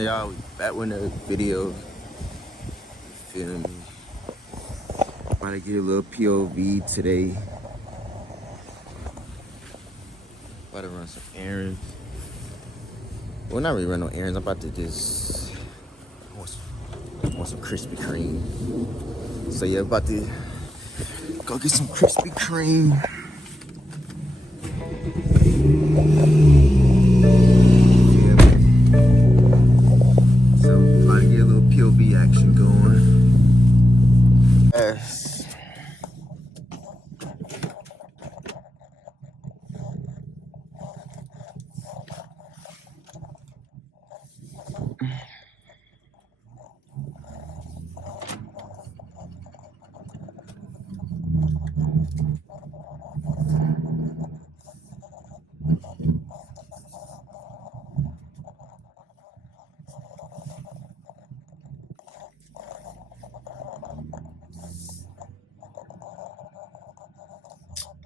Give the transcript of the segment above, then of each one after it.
Y'all, back when the video, you feel me? About to get a little POV today. About to run some errands. Well, not really run no errands. I'm about to just want some Krispy Kreme. So yeah, about to go get some Krispy Kreme. Feel me? So about to get a little POV action going. Yes.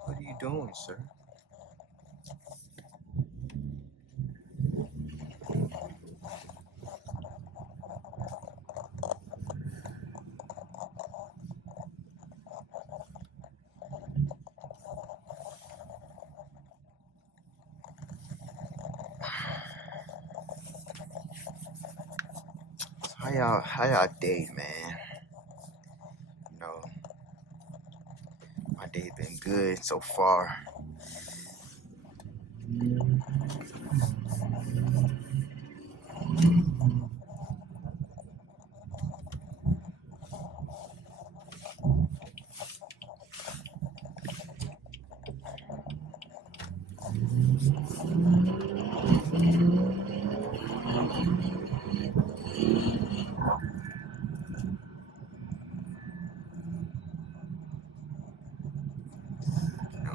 What are you doing, sir? How y'all day, man? You know, my day been good so far.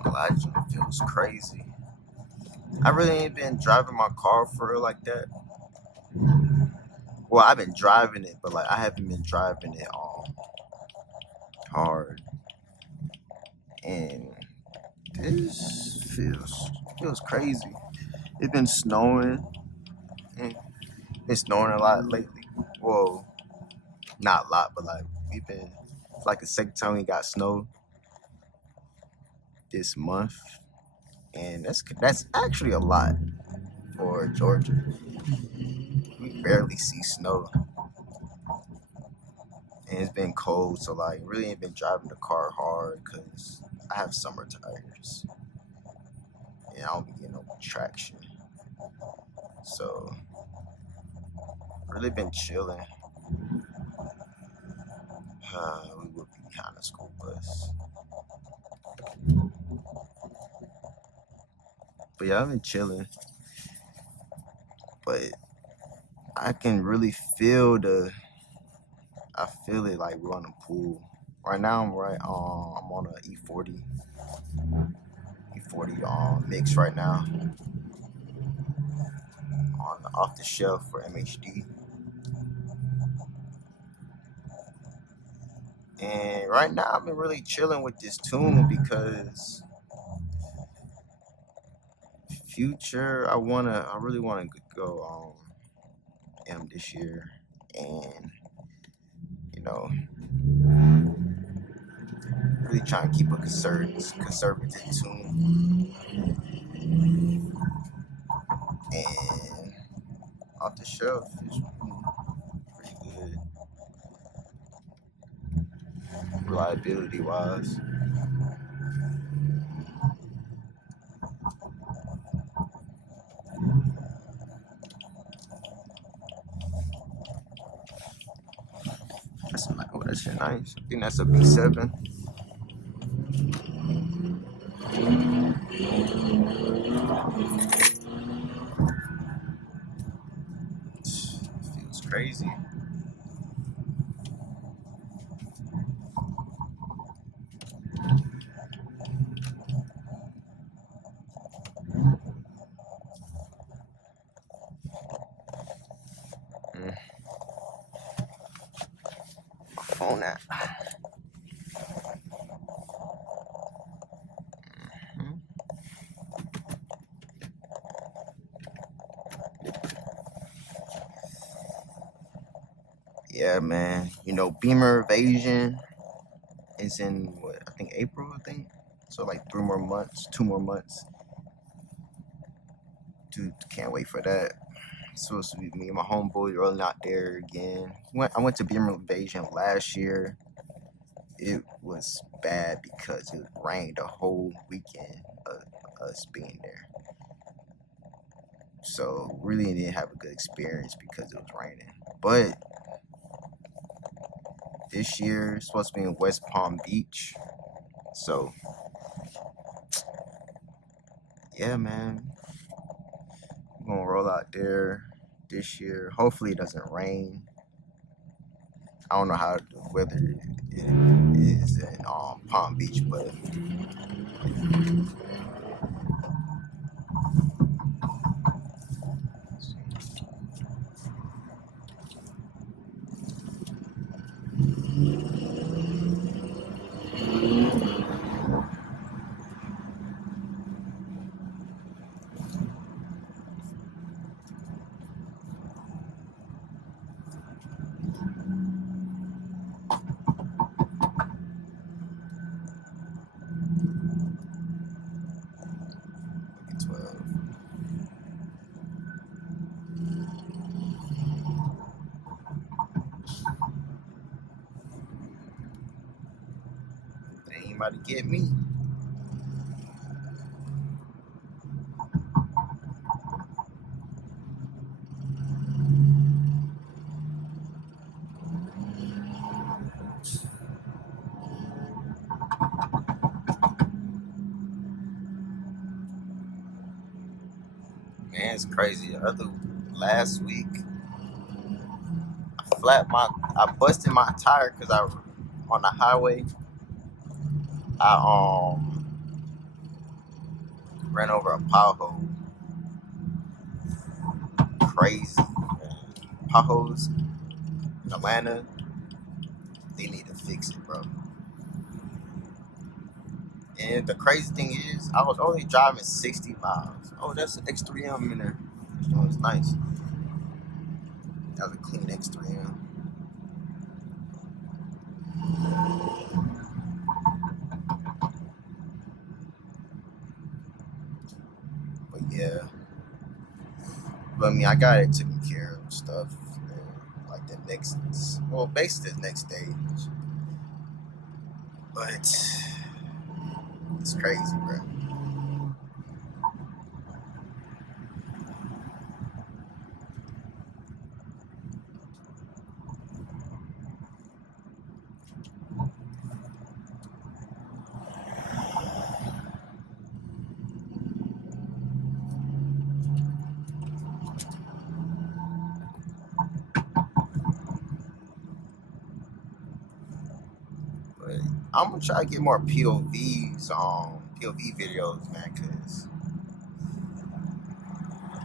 Elijah, it feels crazy. I really ain't been driving my car for real like that. Well, I've been driving it, but like I haven't been driving it hard. And this feels crazy. It's been snowing. And it's snowing a lot lately. Well, not a lot, but like it's like the second time we got snow this month. And that's actually a lot for Georgia. We barely see snow. And it's been cold, so like really ain't been driving the car hard because I have summer tires and I don't be getting no traction. So really been chilling. We would be behind the school bus, but yeah, I've been chilling. But I can really I feel it like we're on the pool. Right now I'm on a E40 mix right now on off the shelf for MHD. And right now I've been really chilling with this tune because future I really wanna go M this year, and you know really trying to keep a conservative tune. And off the shelf is pretty good reliability wise. That shit nice. I think that's a B7. Feels crazy. My phone at. Yeah, man. You know, Beamer Invasion is in what I think April. I think so. Like 3 more months, 2 more months. Dude, can't wait for that. It's supposed to be me and my homeboy rolling out there again. I went to Beamer Invasion last year. It was bad because it rained the whole weekend of us being there. So really didn't have a good experience because it was raining. But this year it's supposed to be in West Palm Beach. So yeah, man, we're gonna roll out there this year. Hopefully it doesn't rain. I don't know how the weather is in Palm Beach, but it's 12. They ain't about to get me. Man, it's crazy. Last week, I busted my tire because I on the highway. I ran over a pothole. Crazy, man. Potholes in Atlanta, they need to fix it, bro. And the crazy thing is, I was only driving 60 miles. Oh, that's an X3M in there. Oh, it's nice. That was a clean X3M. But yeah, but I mean, I got it taken care of and stuff. Like the next, well, basically the next stage. But it's crazy, bro. But I'm gonna try to get more POVs on POV videos, man, because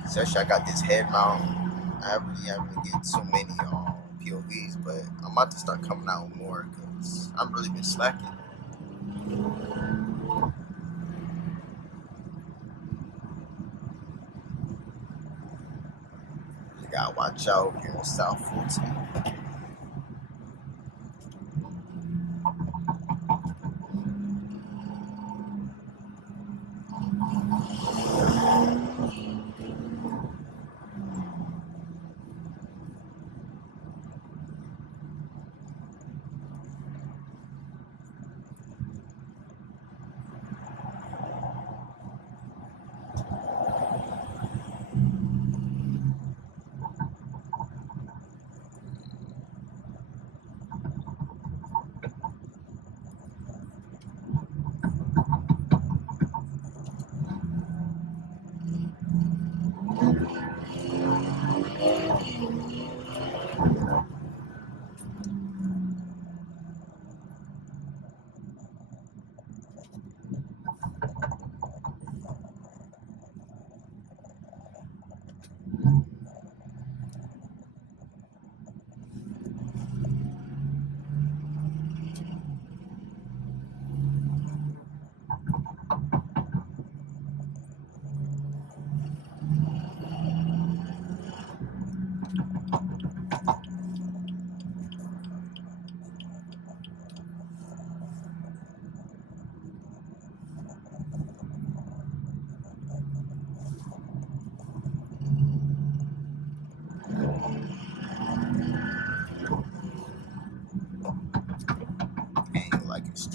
especially I got this head mount. I really haven't get so many POVs, but I'm about to start coming out with more because I've really been slacking. You gotta watch out here in South Fulton.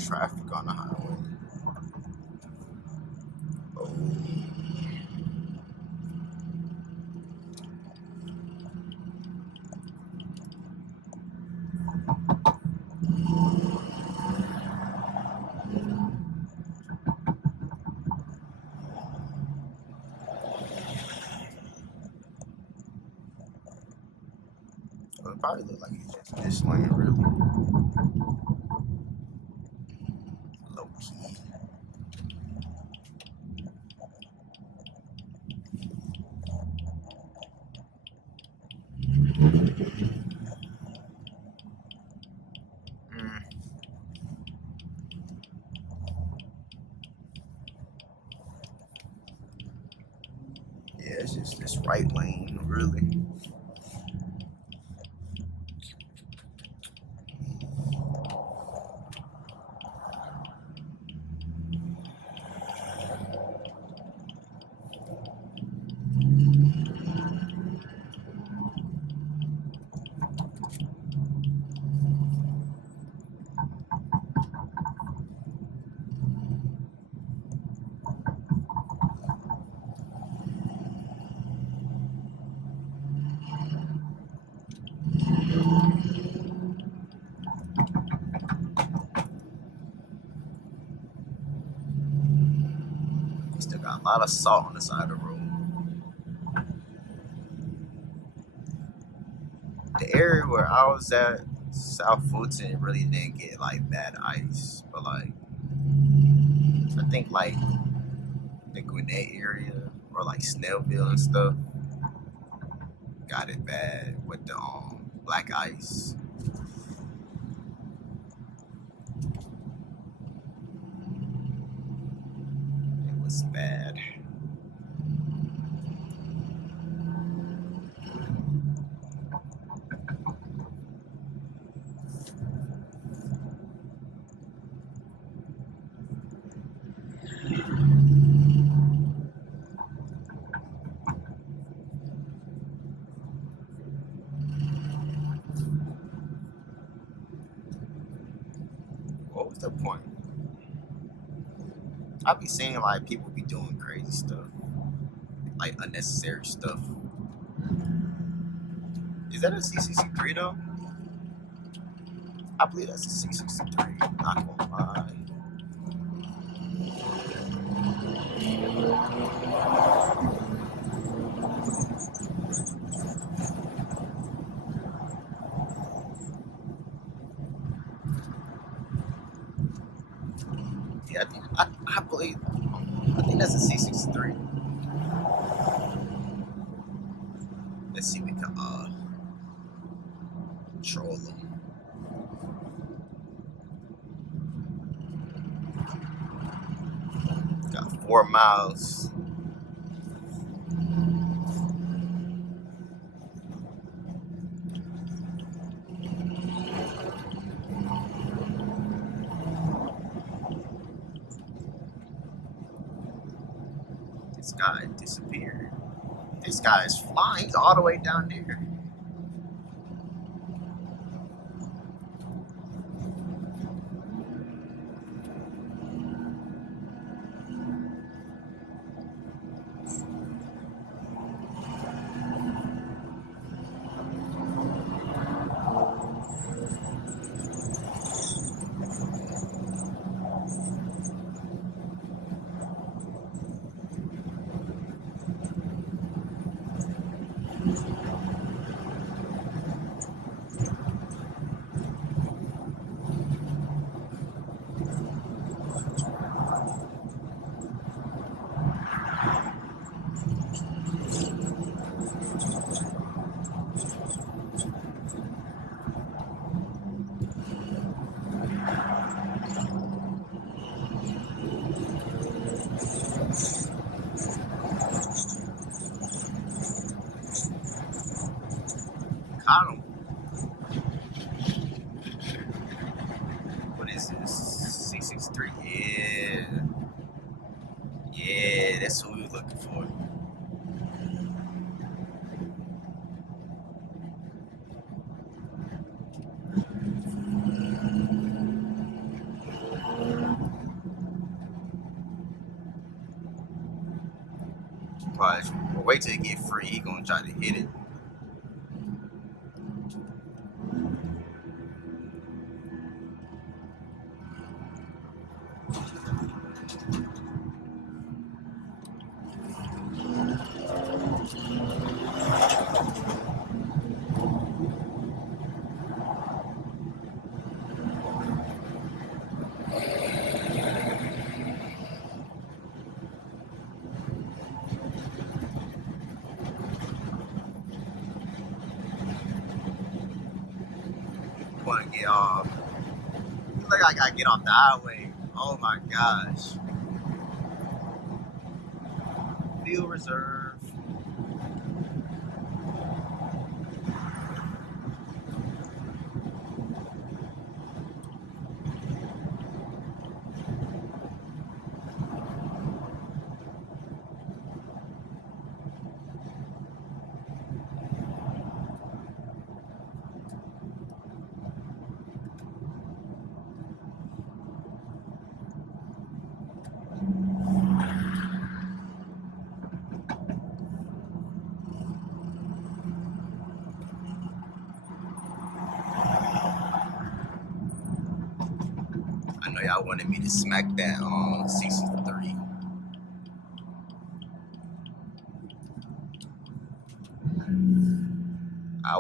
traffic on the highway. Oh. Well, it probably look like he's just mislane, really. Low key. Mm. Yeah, it's just this right lane, really. Still got a lot of salt on the side of the road. The area where I was at, South Fulton, really didn't get like bad ice, but like I think like the Gwinnett area or like Snellville and stuff got it bad with the black ice. It was bad. What was the point? I be seeing like people be doing crazy stuff, like unnecessary stuff. Is that a C63 though? I believe that's a C63. Not gonna lie. Yeah, I believe. I think that's a C63. Let's see if we can troll them. Got 4 miles. This guy disappeared. This guy is flying. He's all the way down there. Caught him. What is this? C63? Yeah. Yeah, that's what we were looking for. Watch. Well, wait till it get free. He gonna try to hit it. Want to get off? Look like I gotta get off the highway. Oh my gosh. Field reserve. I know y'all wanted me to smack that on 63. I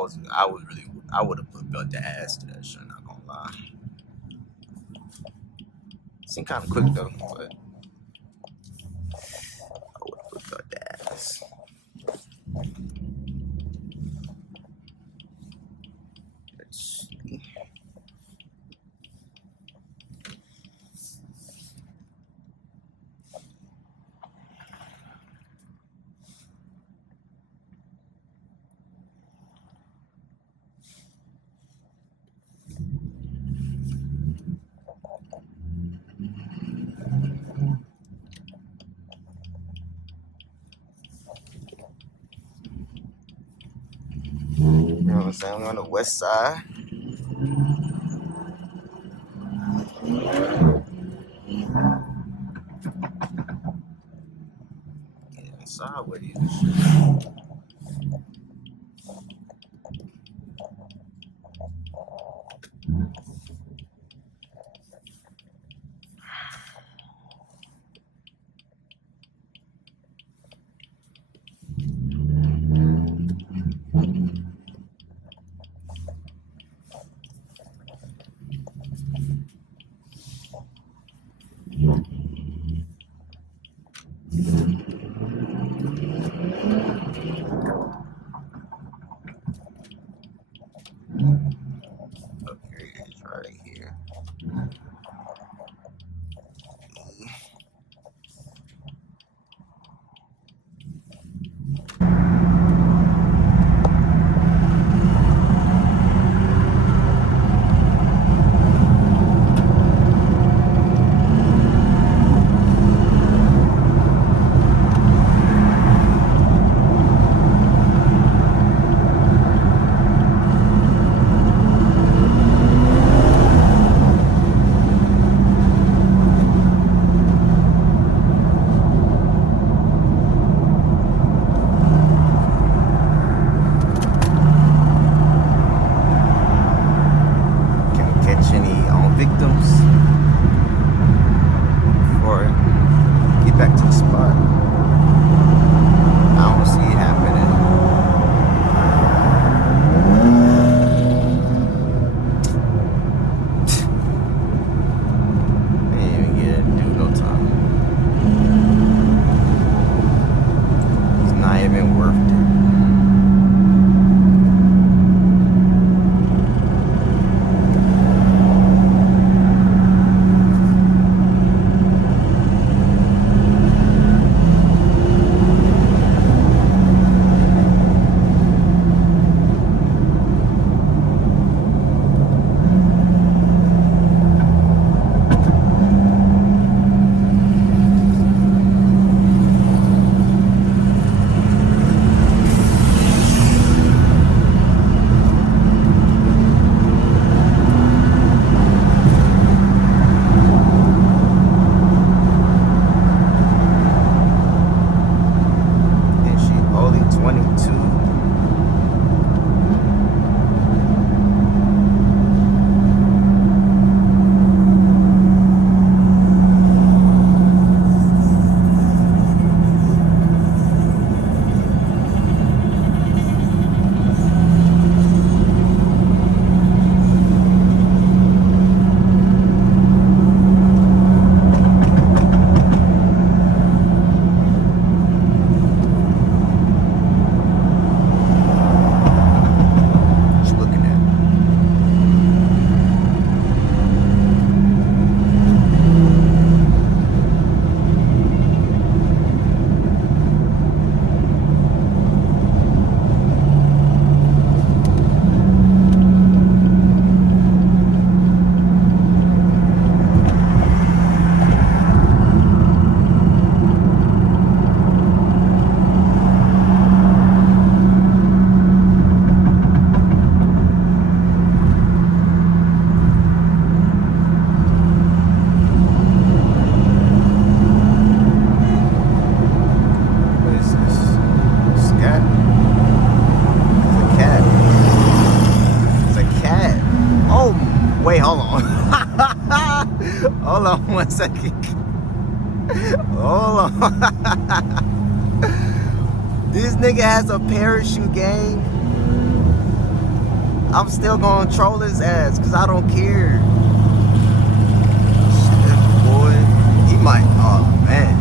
would have put belt the ass to that shit, not gonna lie. Seemed kind of quick though, but I would have put belt the ass. Let's see. You know what I'm saying? We're on the west side. Yeah, sideways. wait, hold on. Hold on 1 second. Hold on. This nigga has a parachute, gang. I'm still gonna troll his ass because I don't care. Shit, boy. He might, oh man.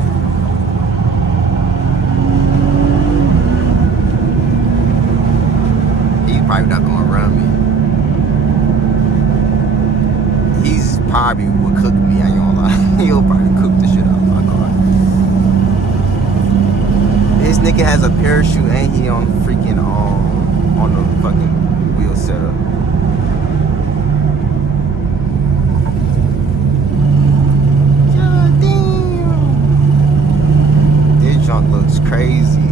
He's probably not gonna run me. He's probably would cook me, I ain't gonna lie. He'll probably cook the shit out of my car. This nigga has a parachute and he on freaking on the fucking wheel setup. God damn. This junk looks crazy.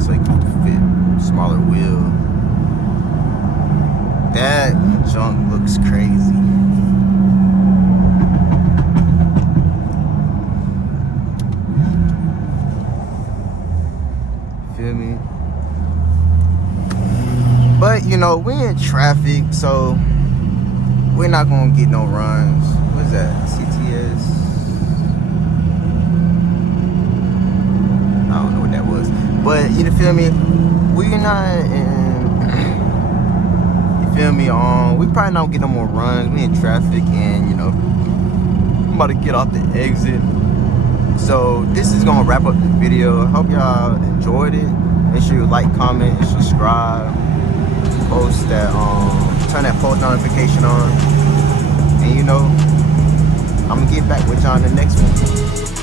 So he can fit smaller wheel. That junk looks crazy. Feel me? But you know, we in traffic, so we're not gonna get no runs. What is that? CTS? I don't know what that was. But you feel me? We're not in, you feel me? We probably not get no more runs. We in traffic, and you know, I'm about to get off the exit. So this is gonna wrap up the video. I hope y'all enjoyed it. Make sure you like, comment, and subscribe. Post that, turn that post notification on. And you know, I'm gonna get back with y'all in the next one.